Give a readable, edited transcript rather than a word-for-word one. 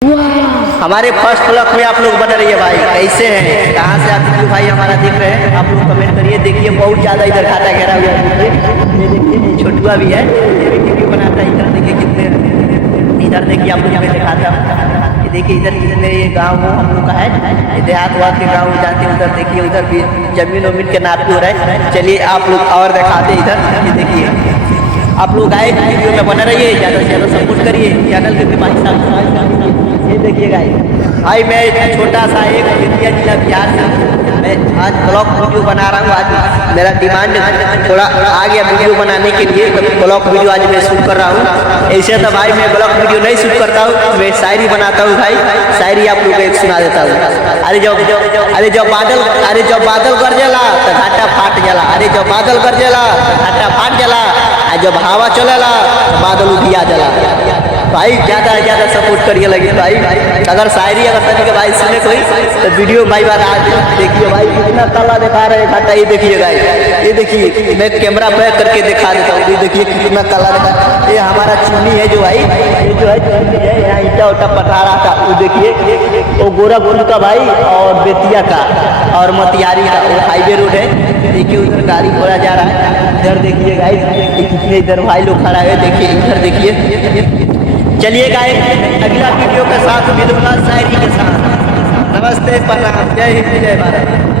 हमारे first block में आप लोग बन रही है भाई, कैसे हैं, कहाँ से आप लोग भाई हमारा देख रहे हैं, आप लोग कमेंट करिए। देखिए बहुत ज़्यादा इधर घाटा घेरा हुआ है, ये देखिए छोटुआ भी है, ये भी वीडियो बनाता है। इधर देखिए कितने, इधर देखिए आप लोग मैं दिखाता हूँ, ये देखिए इधर कितने, ये गाँव हम लोग का है, देहात वाद के गाँव जाते हैं। उधर देखिए उधर भी जमीन वमीन के नापी हो रहा है। चलिए आप लोग और दिखाते हैं इधर, ये देखिए आप लोग आए वीडियो में बना रहिए, ज़्यादा से ज़्यादा सपोर्ट करिए चैनल के भाई साहब। ये देखिए भाई मैं छोटा सा एक बेतिया जिला बिहार से मैं आज ब्लॉग वीडियो बना रहा हूँ। आज मेरा डिमांड थोड़ा आ गया वीडियो बनाने के लिए, तो ब्लॉग वीडियो आज मैं शूट कर रहा हूँ। ऐसे तो भाई मैं ब्लॉग वीडियो नहीं शूट करता हूँ, मैं शायरी बनाता हूँ भाई, शायरी आप लोग को एक सुना देता हूँ। अरे जब बादल गरजेला तो घाटा फाट जाला, अरे जब बादल गरजेला तो घाटा फाट जाला, जब हवा चलेला तो बादल उठिया जला। भाई ज़्यादा से ज़्यादा सपोर्ट करिए लगे भाई। अगर शायरी अगर सभी के भाई सुने कोई तो वीडियो भाई बात आज देखिए भाई कितना ताला दिखा रहे हैं घाटा। ये देखिए भाई, ये देखिए मैं कैमरा बैक करके दिखा देता हूँ, ये देखिए कितना काला दिखा। ये हमारा चुन्नी है जो भाई, ये जो है चुन्नी है, यहाँ ईटा उटा पटा रहा था, वो देखिए वो गोरखपुर का भाई और बेतिया का और मोतिहारी का वो हाईवे रोड है। देखिए उधर गाड़ी घोड़ा जा रहा है, इधर देखिए गाइस कितने इधर भाई लोग खड़ा है, देखिए इधर देखिए। चलिए गाइस अगला वीडियो के साथ मिलूंगा शायरी के साथ। नमस्ते, प्रणाम, जय हिंद, जय भारत।